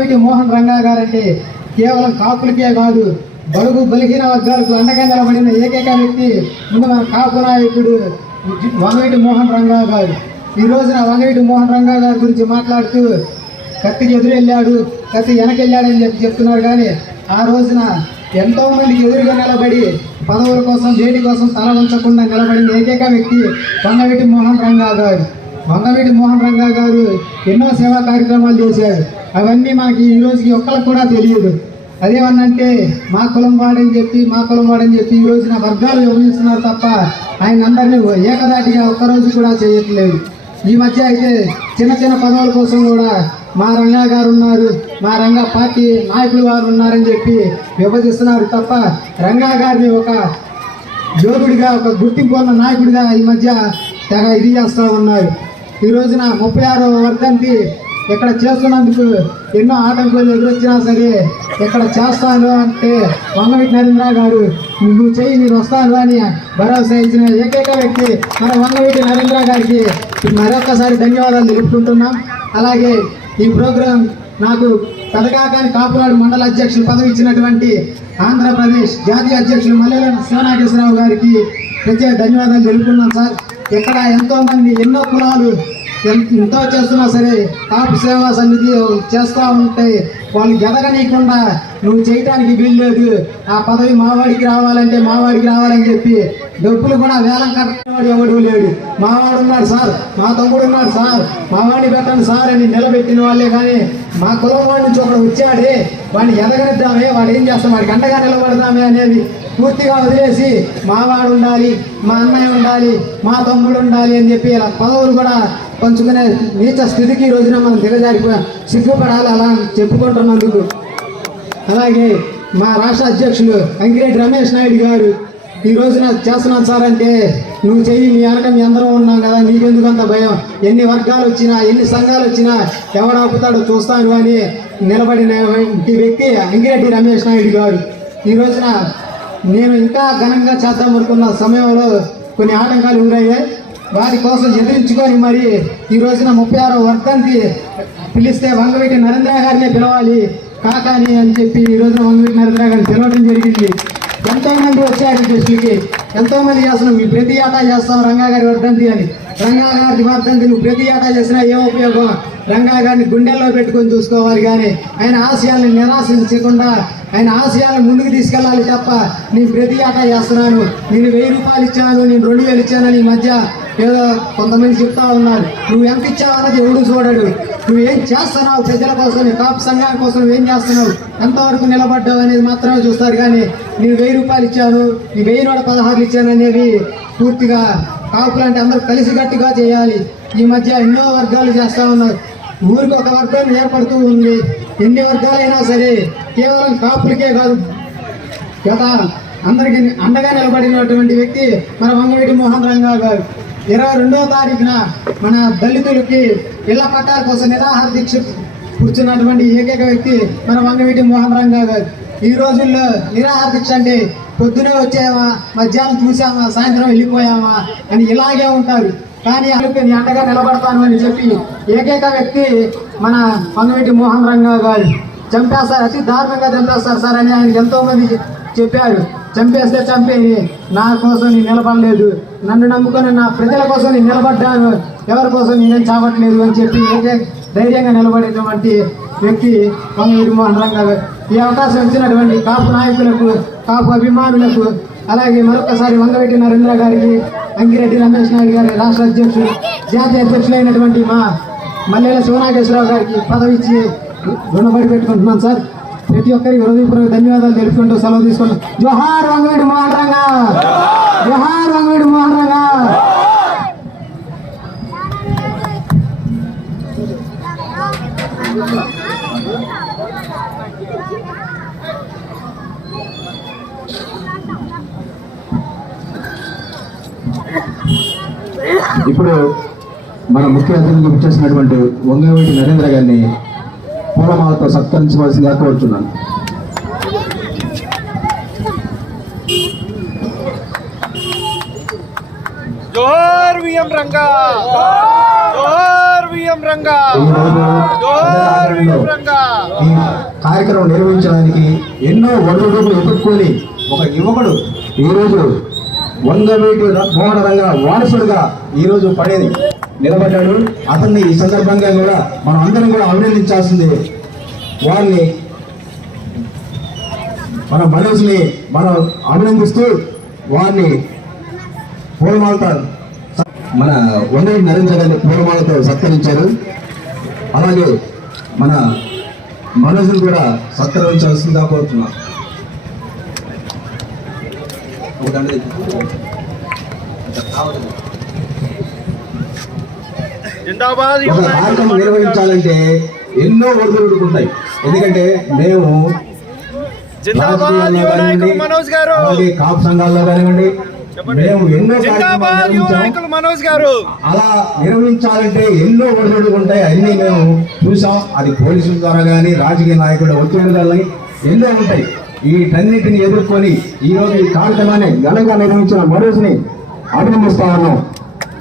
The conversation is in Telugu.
వంగవీటి మోహన్ రంగా గారంటే కేవలం కాపులకే కాదు బడుగు బలిహీన వర్గాలకు అండగా నిలబడిన ఏకైక వ్యక్తి ముందు మన కాపు నాయకుడు వంగవీటి మోహన్ రంగా గారు. ఈ రోజున వంగవీటి మోహన్ రంగా గారి గురించి మాట్లాడుతూ కత్తికి ఎదురెళ్ళాడు కత్తి వెనకెళ్ళాడని చెప్పి చెప్తున్నారు కానీ ఆ రోజున ఎంతో మందికి ఎదురుగా నిలబడి పదవుల కోసం దేని కోసం తల ఉంచకుండా నిలబడిన ఏకైక వ్యక్తి వంగవీటి మోహన్ రంగా గారు. వంగవీటి మోహన్ రంగా గారు ఎన్నో సేవా కార్యక్రమాలు చేశారు. అవన్నీ మాకు ఈ రోజుకి ఒక్కరికి కూడా తెలియదు. అదేమన్నంటే మా కులం వాడని చెప్పి మా కులం వాడని చెప్పి ఈ రోజున వర్గాలు విభజిస్తున్నారు తప్ప ఆయన అందరినీ ఏకదాటిగా ఒక్కరోజు కూడా చేయట్లేదు. ఈ మధ్య అయితే చిన్న చిన్న పదవుల కోసం కూడా మా రంగా గారు ఉన్నారు మా రంగా పార్టీ నాయకులు వారు ఉన్నారని చెప్పి విభజిస్తున్నారు తప్ప రంగా గారిని ఒక యోధుడిగా ఒక గుర్తింపు ఉన్న నాయకుడిగా ఈ మధ్య తెగ ఇది చేస్తూ ఉన్నారు. ఈ రోజున ముప్పై ఆరో వర్ధంతి ఇక్కడ చేస్తున్నందుకు ఎన్నో ఆటంకాలు ఎదురొచ్చినా సరే ఇక్కడ చేస్తాను అంటే వంగవీటి నరేంద్ర గారు నువ్వు చెయ్యి నేను వస్తాను అని భరోసా ఇచ్చిన ఏకైక వ్యక్తి మన వంగవీటి నరేంద్ర గారికి మరొకసారి ధన్యవాదాలు తెలుపుకుంటున్నాం. అలాగే ఈ ప్రోగ్రాం నాకు పెదకాకాని కాపురాడు మండల అధ్యక్షులు పదవి ఇచ్చినటువంటి ఆంధ్రప్రదేశ్ జాతీయ అధ్యక్షులు మల్లెల శివనాగేశ్వరరావు గారికి ప్రత్యేక ధన్యవాదాలు తెలుపుకున్నాం సార్. ఇక్కడ ఎంతో మంది ఎన్నో కులాలు ఎంతో చేస్తున్నా సరే కాపు సేవా సన్నిధి చేస్తూ ఉంటే వాళ్ళు ఎదగనీయకుండా నువ్వు చేయటానికి వీల్లేదు. ఆ పదవి మావాడికి రావాలంటే మావాడికి రావాలని చెప్పి డబ్బులు కూడా వేలం కట్టేవాడు ఎవడు లేడు. మావాడు ఉన్నాడు సార్ మా తమ్ముడు ఉన్నాడు సార్ మావాడిని పెట్టండి సార్ అని నిలబెట్టిన వాళ్ళే కానీ మా కులం వాడి నుంచి ఒకడు వచ్చాడే వాడిని ఎదగనిద్దామే వాడు ఏం చేస్తాం వాడికి అండగా నిలబడదామే అనేది పూర్తిగా వదిలేసి మావాడు ఉండాలి మా అన్నయ్య ఉండాలి మా తమ్ముడు ఉండాలి అని చెప్పి ఇలా పదవులు కూడా పంచుకునే నీచ స్థితికి ఈ రోజున మనం దిగజారిపోయాం. సిగ్గుపడాలి అలా చెప్పుకుంటున్నందుకు. అలాగే మా రాష్ట్ర అధ్యక్షులు అంకిరెడ్డి రమేష్ నాయుడు గారు ఈ రోజున చేస్తున్నాను సార్ అంటే నువ్వు చెయ్యి మీ అనక మీ అందరం ఉన్నాం కదా నీకెందుకు అంత భయం? ఎన్ని వర్గాలు వచ్చినా ఎన్ని సంఘాలు వచ్చినా ఎవడాపుతాడో చూస్తాను అని నిలబడిన వ్యక్తి అంకిరెడ్డి రమేష్ నాయుడు గారు. ఈ రోజున నేను ఇంకా ఘనంగా చేద్దాం అనుకున్న సమయంలో కొన్ని ఆటంకాలు ఎదురయ్యాయి వారి కోసం ఎదిరించుకొని మరి ఈ రోజున ముప్పై ఆరో వర్ధంతి పిలిస్తే వంగవీటి నరేంద్ర గారినే పిలవాలి. కాకాని అని చెప్పి ఈ రోజున వంగవీటి నరేంద్ర గారిని పిలవడం జరిగింది. ఎంతోమంది వచ్చారు టెస్టులకి ఎంతోమంది చేస్తున్నాం. మీ ప్రతి ఏటా చేస్తాం రంగా గారి వర్ధంతి అని. రంగా గారి వర్ధంతి నువ్వు ప్రతి ఏటా చేసినా ఏం ఉపయోగం? రంగా గారిని గుండెల్లో పెట్టుకొని చూసుకోవాలి కానీ ఆయన ఆశయాలను నిరాశించకుండా ఆయన ఆశయాలను ముందుకు తీసుకెళ్ళాలి తప్ప నేను ప్రతి ఆట చేస్తున్నాను. నేను వెయ్యి రూపాయలు ఇచ్చాను నేను రెండు వేలు ఇచ్చానని ఈ మధ్య ఏదో కొంతమంది చెప్తా ఉన్నారు. నువ్వు ఎంత ఇచ్చావన్నది ఎవడు చూడడు. నువ్వు ఏం చేస్తున్నావు? ప్రజల కోసం కాపు సంఘాల కోసం ఏం చేస్తున్నావు? ఎంతవరకు నిలబడ్డావు అనేది మాత్రమే చూస్తారు కానీ నేను వెయ్యి రూపాయలు ఇచ్చాను నీ వెయ్యి నూట పదహారులు ఇచ్చాను అనేవి పూర్తిగా కాపులు అంటే అందరూ కలిసికట్టుగా చేయాలి. ఈ మధ్య ఎన్నో వర్గాలు చేస్తూ ఉన్నారు. ఊరికి ఒక వర్గం ఏర్పడుతూ ఉంది. ఎన్ని వర్గాలైనా సరే కేవలం కాపులకే కాదు. గత అందరికీ అండగా నిలబడినటువంటి వ్యక్తి మన వంగవీటి మోహన్ రంగా గారు. ఇరవై రెండవ తారీఖున మన దళితులకి ఇళ్ళ పట్టాల కోసం నిరాహార దీక్ష కూర్చున్నటువంటి ఏకైక వ్యక్తి మన వంగవీటి మోహన్ రంగా గారు. ఈ రోజుల్లో నిరాహార దీక్ష అంటే పొద్దునే వచ్చామా మధ్యాహ్నం చూసామా సాయంత్రం వెళ్ళిపోయామా అని ఇలాగే ఉంటారు. కానీ అందుకే నీ అండగా నిలబడతాను అని చెప్పి ఏకైక వ్యక్తి మన వంగవీటి మోహన్ రంగా గారు. చంపేస్తారు అతి దారుణంగా చంపేస్తారు సార్ అని ఆయన ఎంతోమంది చెప్పారు. చంపేస్తే చంపేని నా కోసం నేను నిలబడలేదు. నన్ను నమ్ముకొని నా ప్రజల కోసం నేను నిలబడ్డాను. ఎవరి కోసం నేనేం చావట్లేదు అని చెప్పి ఏకే ధైర్యంగా నిలబడేటువంటి వ్యక్తి వంగవీటి మోహన్ రంగా గారు. ఈ అవకాశం ఇచ్చినటువంటి కాపు నాయకులకు కాపు అభిమానులకు అలాగే మరొకసారి వంగవెట్టి నరేంద్ర గారికి అంగిరెడ్డి రమేష్ నాయుడు గారి రాష్ట్ర అధ్యక్షుడు జాతీయ అధ్యక్షులైనటువంటి మా మల్లెల శివనాగేశ్వరరావు గారికి పదవి ఇచ్చి రుణపడి పెట్టుకుంటున్నాను సార్. ప్రతి ఒక్కరికి హృదయపూర్వక ధన్యవాదాలు తెలుపుకుంటూ సెలవు తీసుకుంటాం జోహార్ వంగవీడి మోహన్ రంగా జోహార్ వంగవీడి మోహన్ రంగా ఇప్పుడు మన ముఖ్య అతిథిగా వచ్చేసినటువంటి వంగవీటి నరేంద్ర గారిని పూలమాలతో సత్కరించవలసిందిగా కోరుతున్నాను జోహార్ విఎం రంగా! జోహార్ విఎం భీమ్ రంగా! ఈ రోజు జోహార్ భీమ్ రంగా! ఈ కార్యక్రమం నిర్వహించడానికి ఎన్నో ఒడిదుడుకులు ఎదుర్కొని ఒక యువకుడు ఈరోజు వంద మోహన రంగ వారసుడుగా ఈరోజు పడేది నిలబడ్డాడు. అతన్ని ఈ సందర్భంగా కూడా మనం అందరం కూడా అభినందించాల్సింది వారిని మన మనసుని మనం అభినందిస్తూ వారిని పూలమాలతో మన వంగవీటి నరేంద్ర గారిని పూలమాలతో సత్కరించారు. అలాగే మన మనసును కూడా సత్కరించాల్సిందిగా కోరుతున్నాం. ఒక దండ ఒక నిర్వహించాలంటే ఎన్నో ఒడిదుడుకులు ఉంటాయి ఎందుకంటే మేము రాజకీయాల్లో కానివ్వండి, మనోజ్ గారు. అలాగే కాపు సంఘాల్లో కానివ్వండి మేము ఎన్నో మనోజ్ గారు. అలా నిర్వహించాలంటే ఎన్నో ఒడిదుడుకులు ఉంటాయి అన్ని మేము చూసాం. అది పోలీసుల ద్వారా కానీ రాజకీయ నాయకుల ఒత్తిడి కానీ ఎన్నో ఉంటాయి. వీటన్నిటిని ఎదుర్కొని ఈ రోజు ఈ కార్యక్రమాన్ని ఘనంగా నిర్వహించిన మరోజుని అభినందిస్తా ఉన్నాం.